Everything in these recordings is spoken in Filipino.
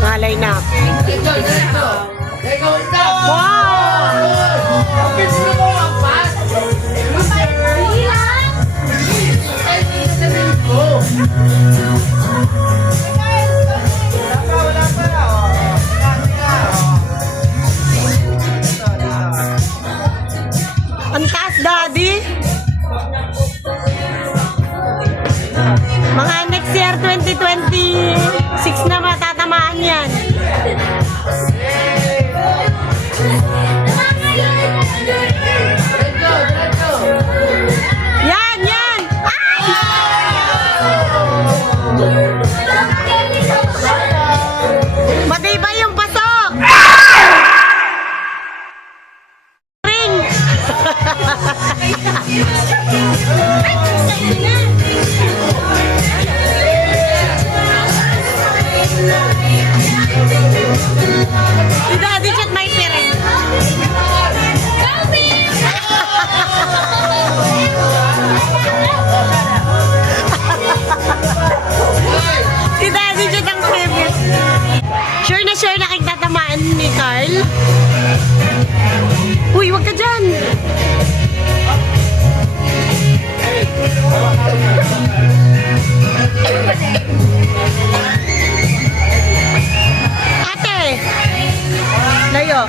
Malay na. Wow! Ang taas, Daddy. Mga next year, 2026 na matatamaan yan. Yan, yan! Ay! Matibay yung paso! Ring! Si Daddy Chet may piring. Si Daddy Chet ang favorite. Sure na kagtatamaan ni Carl. Uy, wag ka dyan. Ate! Layo.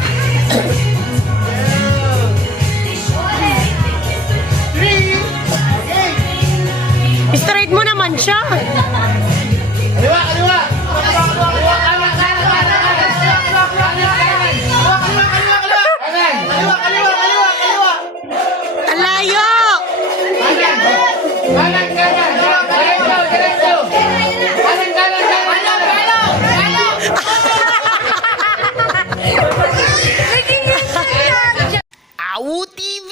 Straight mo naman siya. Kaliwa, kaliwa! Kaliwa, Ang layo! Wow TV!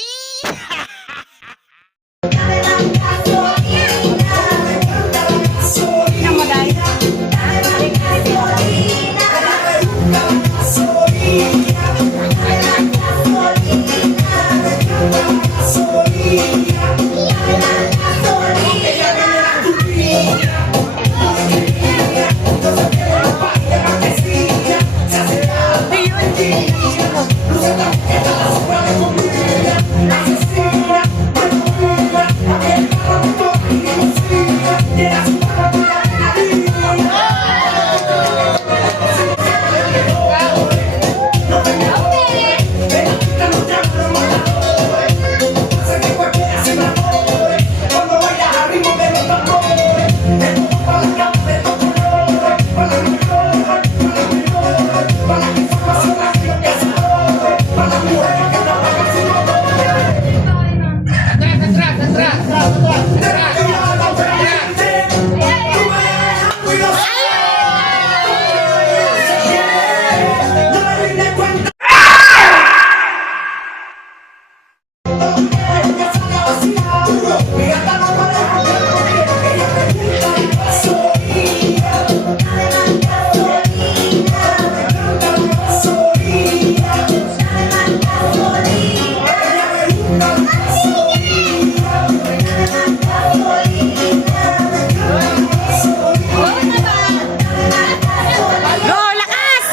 Go, lakas!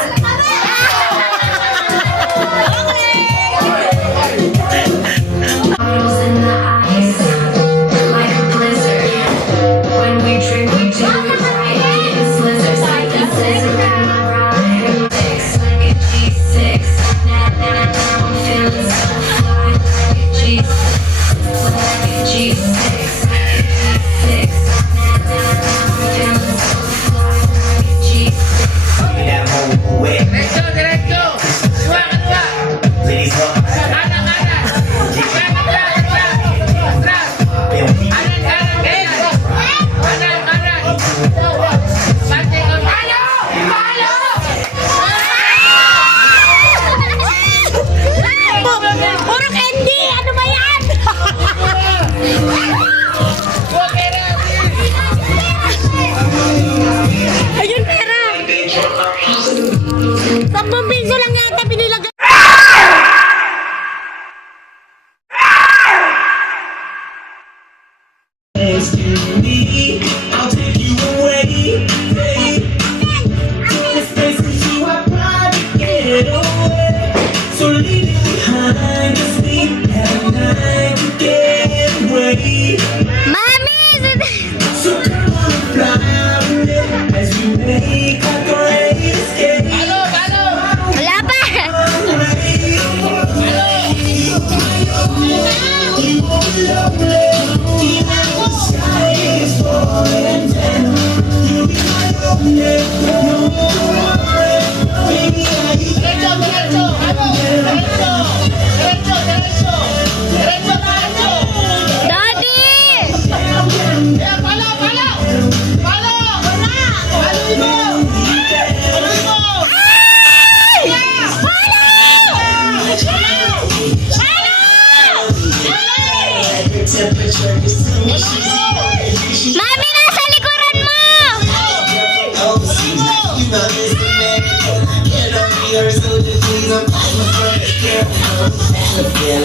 When we drink, we do it right. Getting slizzers like a scissor. Right. Like a G6. Now I'm feeling so fly. Like a G6. Like a G6. Like a G6. Now I'm feeling so fly. Like a G6. Diretso, diretso. Dua, kedua. Kanan, kanan. Kanan, kanan. Atras. Kanan, kanan, kanan. Kanan, kanan. Bante ke palo. Palo. Puro candy! Ano ba yan? Dua kere. Ayun, pera! 10 piso lang yata pinilagay. I'll take you away, babe. This place is you are private getaway. So leave it behind, just sleep at night to get away. Mami! So come on, fly with it as we make our great escape. Palo, palo. Wala pa! You won't love me, even the sky is falling down. You'll be my only, no worry. Baby, Diretso, diretso. Ano? Diretso. Diretso, diretso. Diretso, diretso. Daddy! Ya, palo, palo. Palo. Wala. Palo mo. Palo mo. temperature is too much. Mami, nasa likuran mo! Overseas, you know this the man. Get on me or so just please, I'm fighting for the girl. Happy New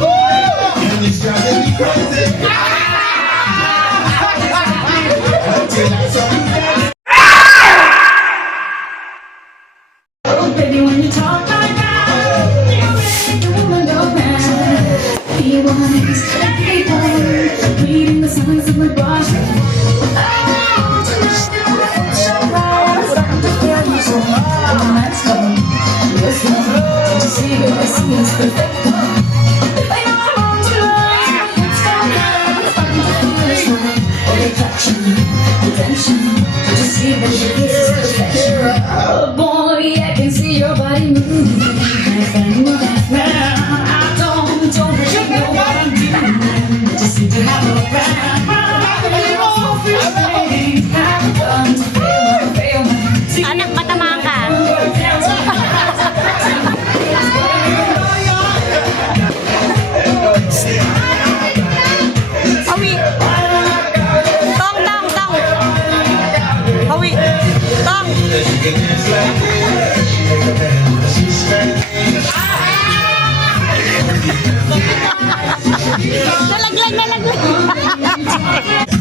Year! Nalaglag.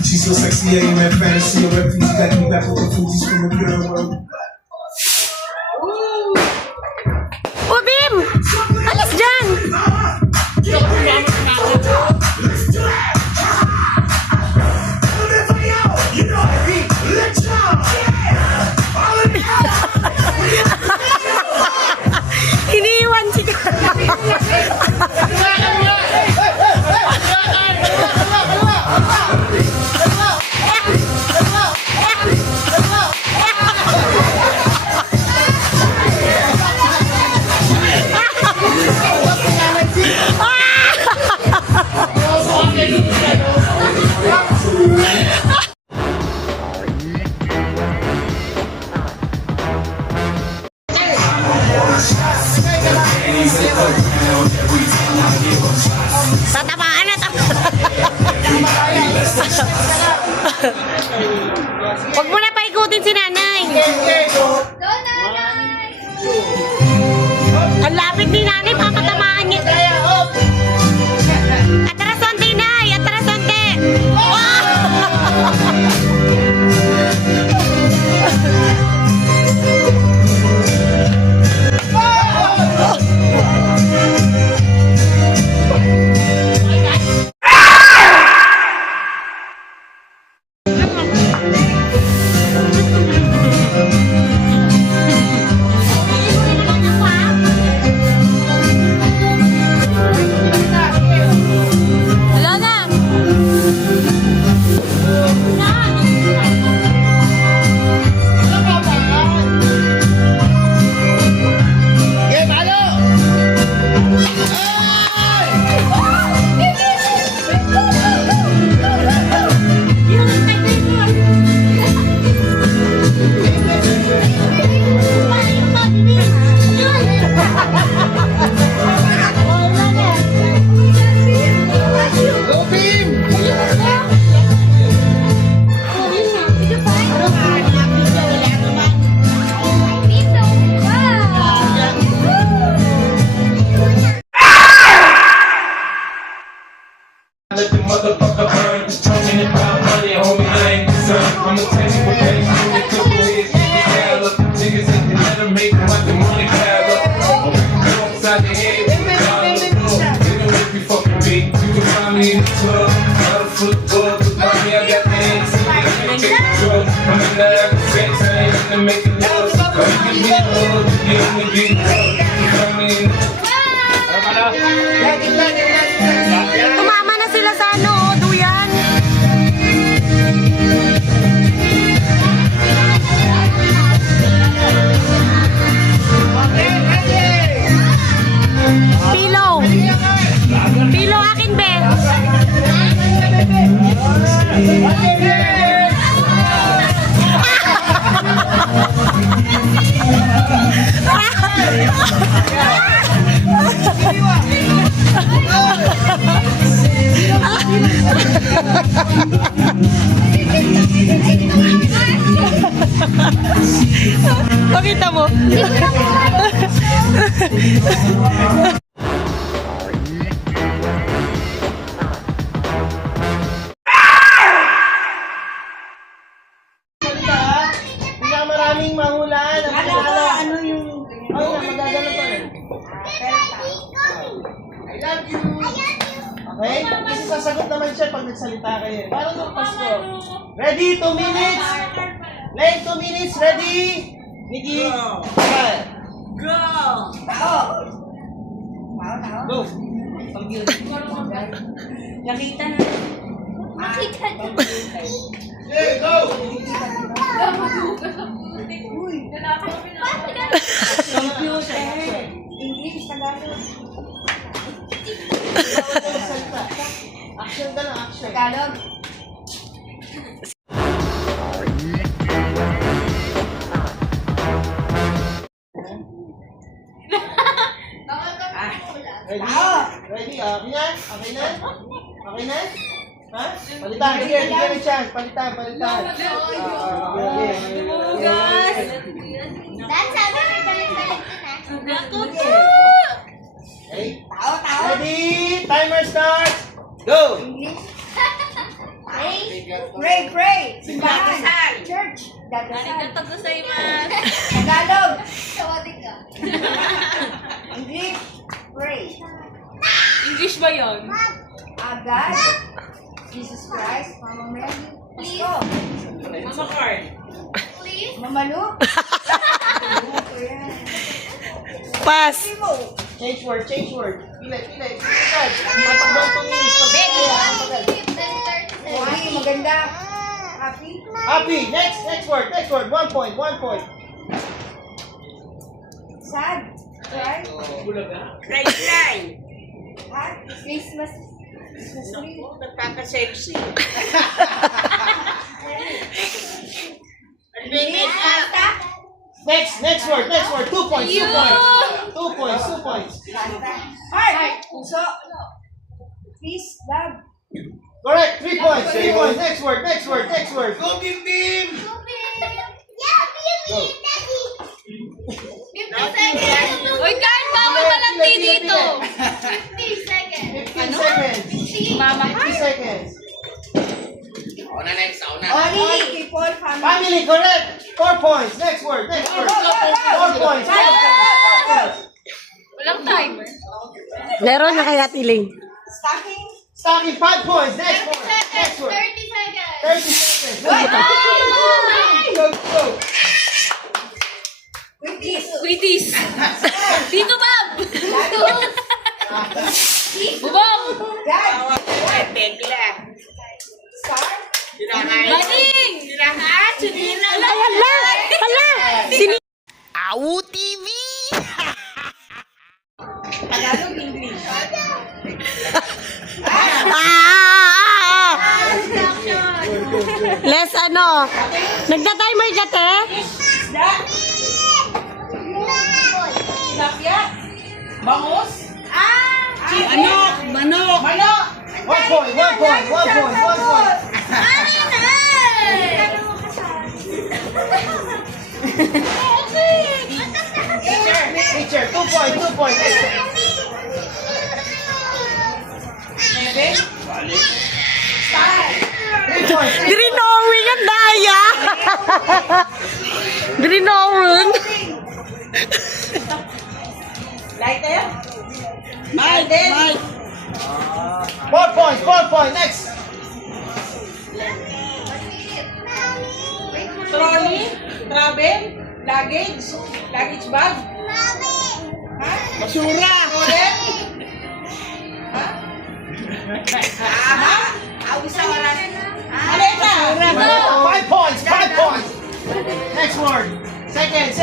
She's so sexy, yeah, you my fantasy. A refugee got me back with the Fuji's from the girl world. Ubim! Alis dyan! Iniiwan si Tatamaan na Huwag mo na paikutin si nanay. Ang lapit ni nanay, papatamaan niya. Atras onte, nay! Atras onte! Wala na! Okay, palo! Go, Bim! Let the motherfucker burn. Talking about money, homie, I ain't concerned. I'ma tell you what they do. They took away his style up. Niggas that they let them make them like the money pile up. Go upside the head, God the floor. They know if you fucking beat. You can find me in the club. Bottle full of bug. Without me, I got the hands. I'm gonna take the drug. I'm in the act of sex. I ain't in the making love. But you give me the love. You give me the love. You find me in the Tumama na sila sa ano, duyan. Pillow. Pillow akin, be. Pakita mo. Maraming mahulaan. Ano yung... Oh, magagano pa rin. I love you. Okay? Kasi sasagot naman siya pag nagsalita kayo. Parang yung Pasko. Ready? 2 minutes? Lane, 2 minutes. Ready? Nikki? Okay. Go! Go! Nakita na. Nakita na. Okay, go! Computer. English, Tagalog. Action ka na, action. Tagalog. Ready? Ready? Okay na? Okay na? Okay na? Ha? Palitan. Sige, bigyan ng chance. Palitan. Guys! Okay. Ready? Timer starts. Go! Pray. Simbahan. Church. Dadasal. Tagalog. English. Pray. English ba yun? God. Jesus Christ. Mama Mary. Pasko. Mama Carl. Mama Lu. Pass. Change word. Pili. Matagdang 2 minutes. Ay, maganda. Happy. Happy. Next word. 1 point. Sad. Cry. Cry. Christmas. Christmas tree. Nagkaka-sexy. Santa. Next word. 2 points. 2 points. Heart. Puso. Peace. Love. Correct. 3 points. Next word. Go, Bim Bim! Go. Uy, Carl, bawal malandi dito. 15 seconds. Mama 50 seconds. Only people, family. Family, correct. 4 points. Next word. 4 points. Walang timer. Meron na kaya tiling. Stocking. Stocking 5 points. Next word. 30 seconds. Go. Sweeties. Dito, Bob. Bubong. God. Star. Maning. Hala! Sini... Tagalog, English. Less ano? Nagda-timer ka, te? Tilapia. Bangus. Manok. 1 point. Teacher, 2 points. 3 points. Drinowing ang daya! Drinowing! Lighter. 4 points. Next. Trolley. Travel. Luggage. Luggage bag. Basura. Awis sa oras. Maleta. 5 points. Next word. Seconds.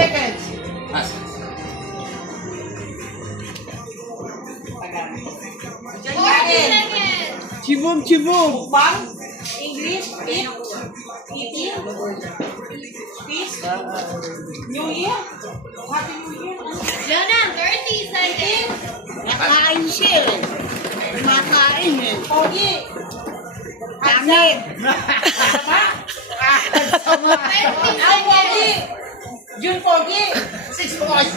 Chibum. Bang. English. Eat. Eating. Peace. New Year. Happy New Year. Nakain siya. Nakain eh. Pogi. Dami. Sama. Ang Pogi. June Pogi. 6 points.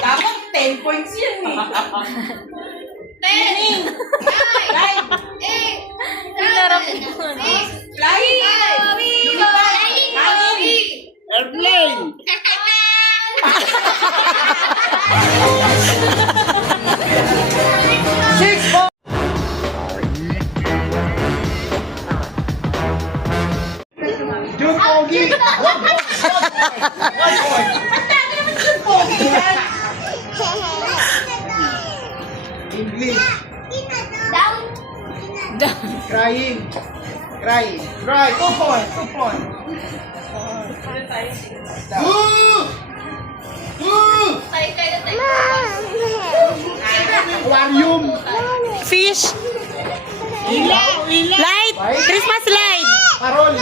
Dapat 10 points yun eh. 10. 9. Flying. Lumipad. Hangin. Airplane. June Pogi. 1 point. Pogi yan. English. Crying. Cry. 2 points. Aquarium. Fish! Light! Christmas light! Parol.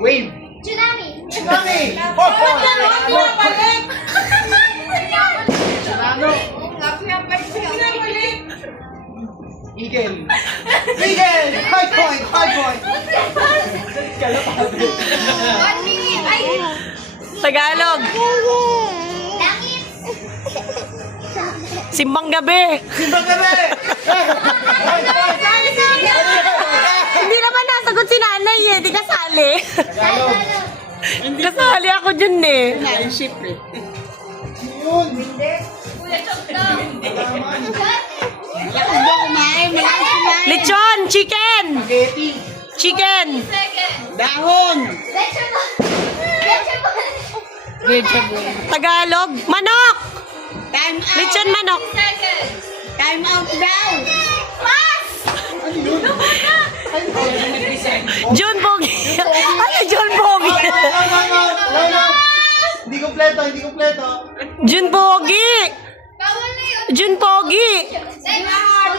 Wave. Tsunami. 4 points. Pinapalik. Tsunami. Pinapalik. Eagle. 5 points. Tagalog. Simbang gabi. Simbang gabi! Hindi naman nasagot si nanay eh. Di kasali. Kasali ako dyan eh. Naisip eh. Yun! Malakas ba kumain? Malakas kumain. Lechon, chicken. Spaghetti! Chicken. Dahon. Vegetable. Tagalog. Manok. Time out. Lechon manok. Time out daw. Jun Pogi. Ano Jun Pogi? No! Hindi kompleto, hindi kompleto. Jun Pogi. Jun Pogi.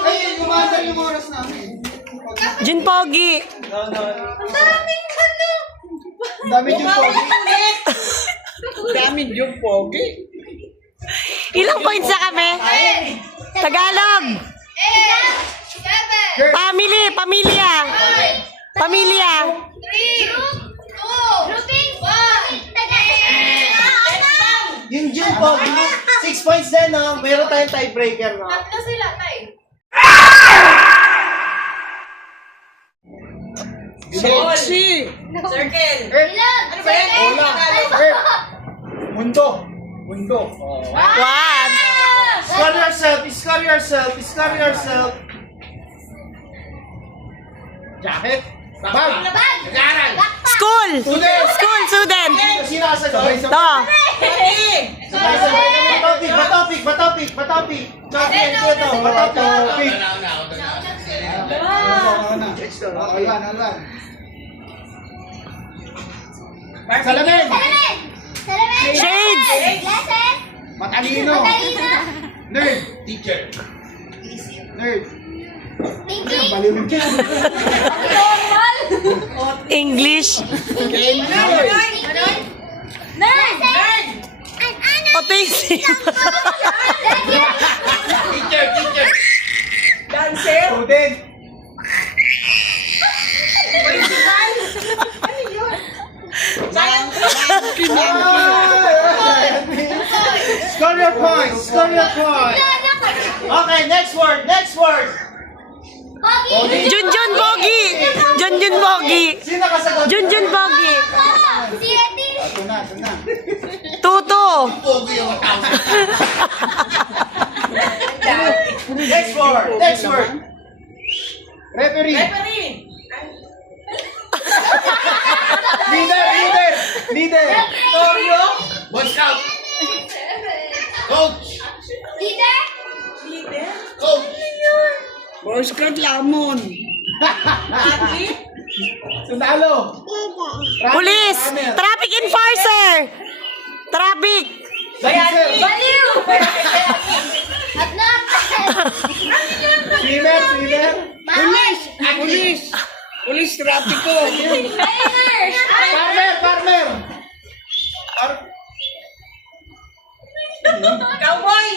Ay, gumasal yung oras namin. Jun Pogi. No. Ang Dami yung pogi. Daming yung pogi. Ilang points na kami? Tagalog. Family. Pamilya. Pamilya. Yung June pogi. 6 points din, no? Meron tayong tiebreaker, no? Sexy. Mundo. Oh. One. Score yourself. Jacket. Bag. School. School student. Sino kasagot? To. Sabay. Batopic. Chocolate ito. Batopic. Salamin. Shades. Matalino. Nerd. Teacher. Nerd. Baliwin ka. English. Autism. Student. Score your points. Okay, next word. Junjun Pogi. Junjun Pogi. Sino kasagot? Junjun Pogi. Ito na. Tuto. Next word. Referee. Leader. Boy Scout. Coach. Boy Scout Lamon. Sundalo. Police. Traffic enforcer. Traffic. Dancer. Swimmer. Pulis trapiko. Farmer. Cowboy!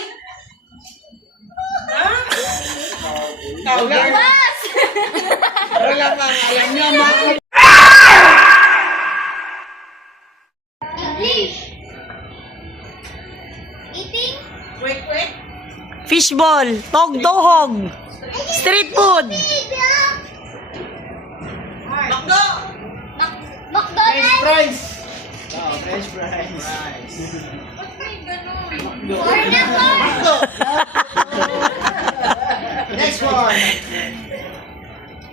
Wala kang alam niya mga Quick. Fishball. Togdohog. Street food. Makdo! French fries. French fries. Next one.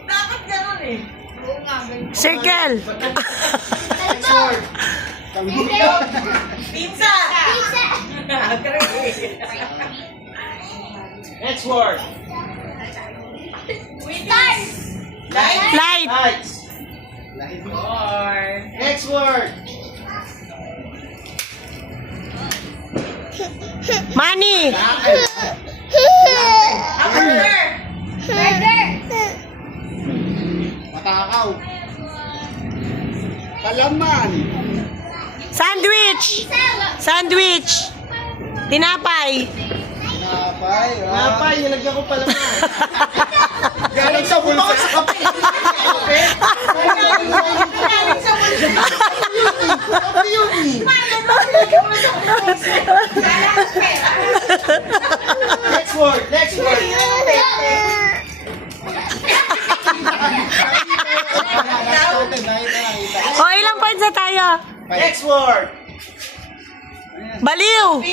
Dapat ganun eh. Oo nga, ganun. Circle. Next word. Pizza! Next word. Light. Lights. Next word. Money. Matakaw. kalaman. Sandwich. Tinapay. Napay, nilagyan ko pala na. Galing sa bulsa. Sa kape. Kape yun eh. Alyansa tayo. Next word. Baliw.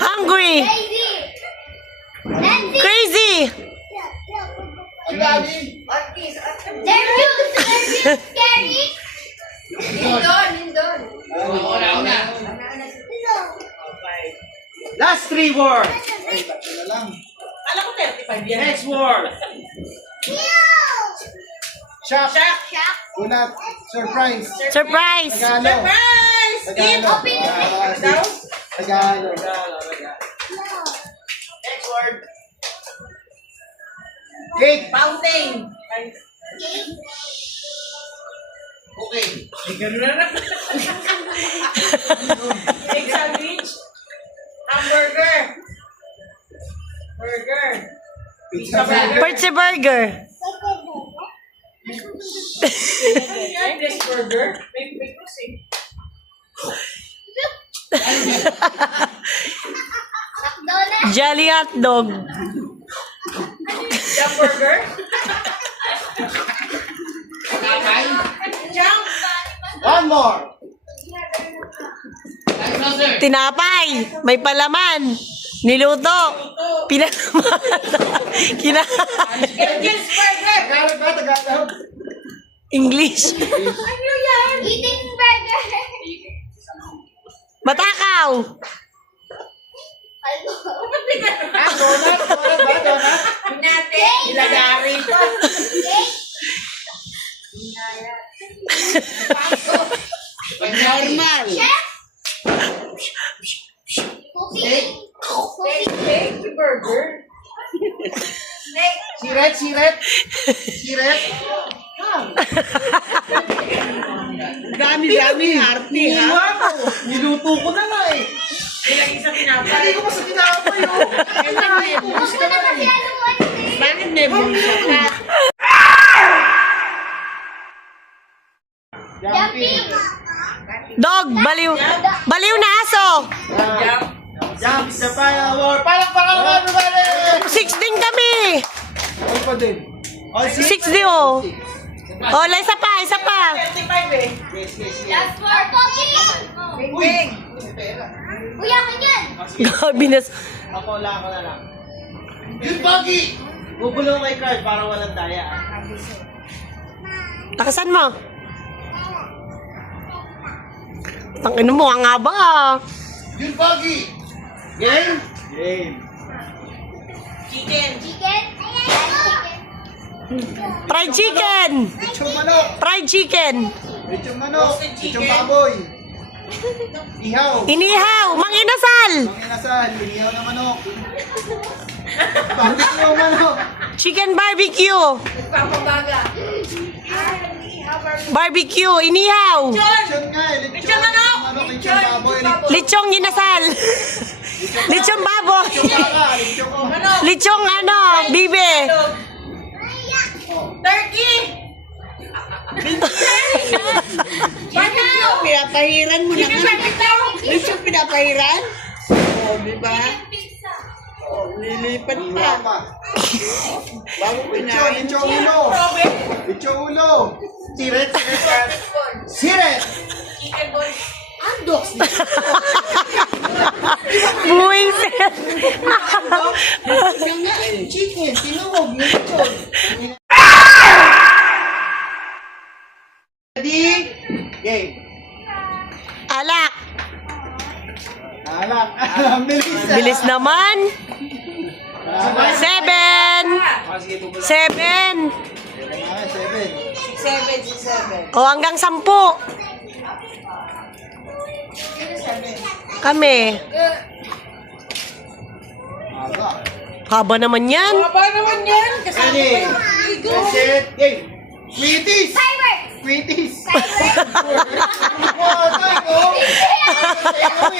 Hungry. Crazy. Ang dami. Last 3 words. Alam ko 35 yan. Next word. Shock. Unat. Surprise. Surprise. Tagalog. Surprise! Tagalog. Daw? Tagalog. Next word. Cake. Fountain. Okay. Egg sandwich. Hamburger. Burger. Pizza burger. Perche burger. Yan, this burger. May cross eh. Jolly hot dog. Jump burger. Jump. One more. Tinapay. May palaman. Niluto. Pinalaman. Angel's burger. Tagalog ba? Tagalog. English. Ano yan? Eating burger. Matakaw. Donut. Donut ba? Donut? Pinate. Ilagari pa. Normal. Steak burger. Snake. Siret. Siret. Siret. Dami-dami, hearty, ha? Iwan ko. Niluto ko na nga eh. Ilagay sa tinapay. Hindi ko pa sa tinapay oh. Gusto na nga eh. Bakit may bunso ka? Jumping. Dog. Baliw. Baliw na aso. Jump is the final word. Palakpakan naman, everybody! 6 din kami. Ano pa din? Oh, 6 din oh. Oh, isa pa. 35 eh. Yes, yes, yes. Last word. Bing. Uy, akin yan. Gabi na. Ako na lang. Yun, Buggy! Bubulong kay Carl para walang daya. Takasan mo. Tangin mo, ang haba ah. Yun, Buggy! Game? Game. Chicken. Chicken. Fried chicken. Lechong manok. Fried chicken. Lechong manok. Roasted Lechong chicken. baboy. Ihaw. Inihaw. Manginasal. Manginasal. Ihaw na manok. Barbecue manok. Chicken barbecue. Papabaga. Barbecue. Inihaw. Lechon nga eh. Lechon manok. Lechon baboy. Lichong inasal. Lichong baboy. Lechong baka. Manok. Lichong ano, bibe. Turkey. Barbecue, pinapahiran mo Chicken naman. barbecue. Lechong pinapahiran? Oo, di ba? Oo, lilipat Ihaw pa. pa. Bago Lechon. kinain. Lechong ulo. Robin. Lechong ulo. Siret. Siret. Chicken ball. Buwing sir. Chicken. Tinuog. Lechon. Ready? Game. Alak. Alak. Ang bilis. Bilis naman. 7. 7. 7. 7. O hanggang 10. Kami. Aga. Haba naman yan. Baba naman yan. Kasama Ready? pa yung ligo. Set. Game. Sweeties. Fireworks. Sweeties. Wow, tayo ko.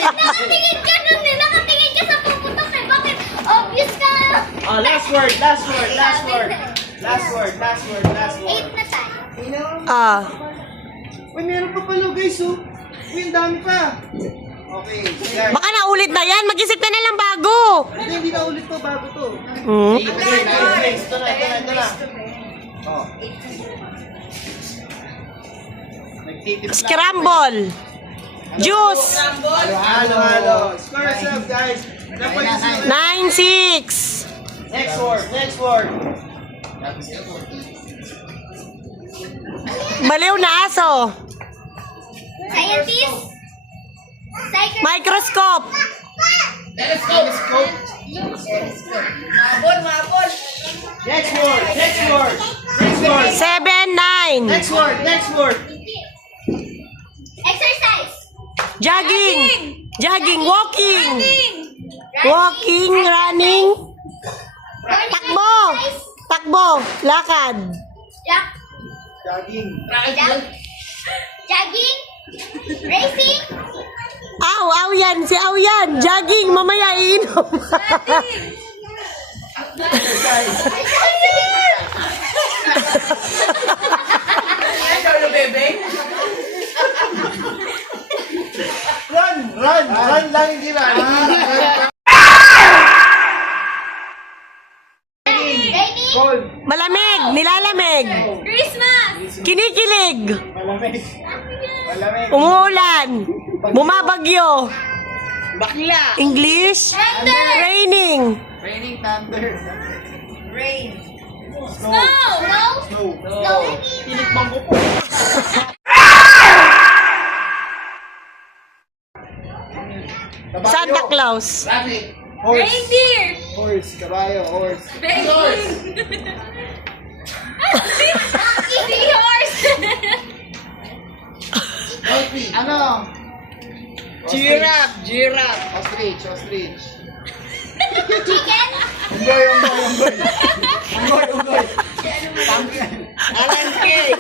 Nakatingin ka nun eh. Nakatingin ka sa puputok eh. Bakit? Obvious ka. Oh, last word. Last word. Last word. Last word. Last word. Last 8 word. na tayo. Ah. Uy, meron pa pala guys, oh. Uy, ang dami pa. Okay, guys. Baka naulit na yan. Mag-isip ka na lang bago. Hindi na ulit to, bago to. Hmm? Ito na. Oh. Nagtitimpla. Scramble. Juice. Halo. Score yourself, guys. Napag-isip na. 9-6. Next word. Baliw na aso. Scientist. Microscope. Next word. 7-9. Next word. Exercise. Jogging. Walking, running. Takbo. Lakad. Jogging. Jogging. Racing. Aw yan. Si Aw yan. Jogging. Mamaya iinom. Run lang hindi na. Raining. Malamig. Nilalamig. Christmas. Kinikilig. Malamig. Umuulan. Bumabagyo. Bakla. English. Raining. Raining thunder. Snow. Pilit bangko po. Santa Claus. Horse. Reindeer. Horse. Kabayo. Horse. Seahorse. Ano? Giraffe. Ostrich. Chicken. Unggoy. Alan Kay.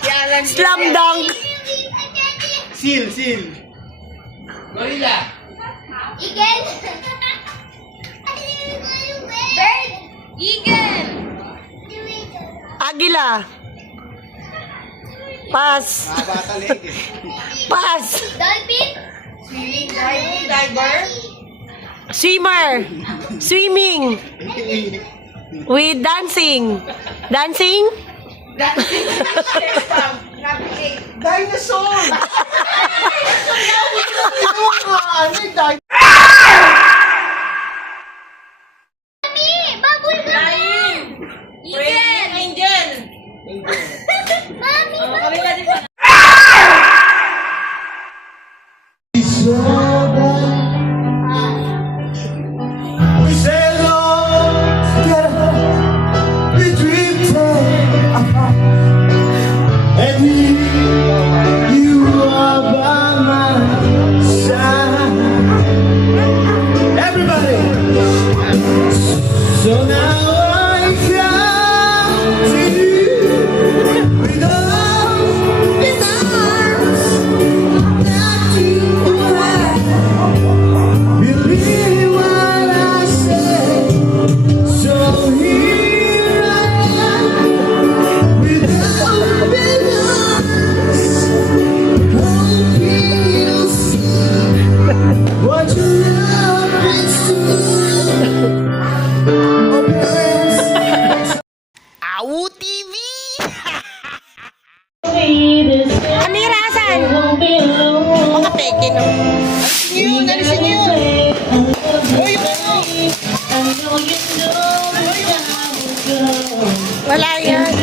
Si Alan Kay. Slam dunk. Seal. Eagle. Bird. Eagle. Agila. Pass. Pass. Dolphin. Diver. Swimmer. Swimming. With dancing. Dancing? Dinosaur! Bubble gum. Eagle. Angel. Mommy. We sail on together, we dreamed apart, and you are by my side. Everybody, so now I come to you with open arms that you have. Believe what I say. So here I am with open arms, hoping you'll see what your love means to me. Oh, parents. Awu TV! Amira, asan? Mga peke, no? Nalisin niyo. Wala yan.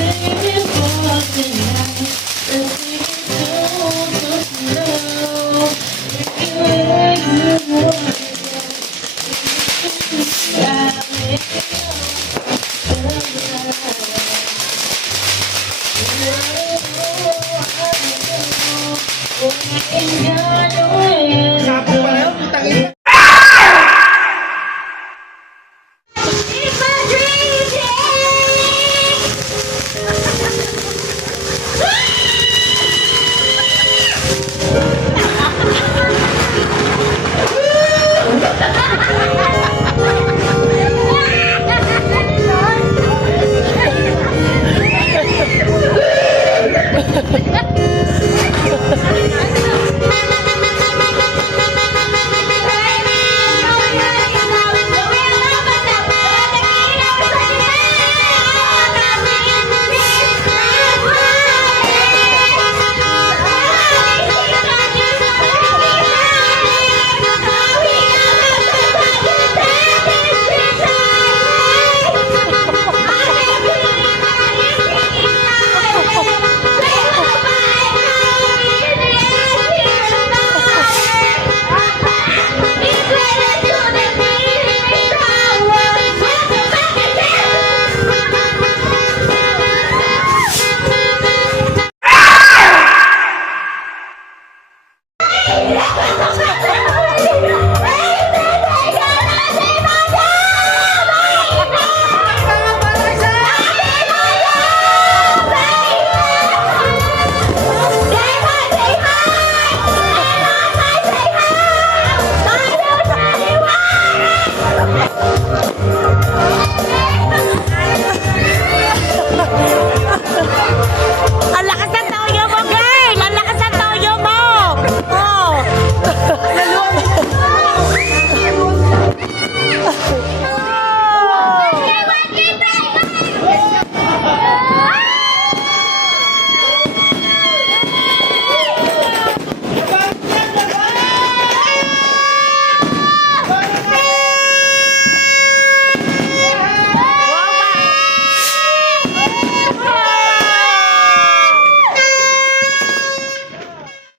Oh,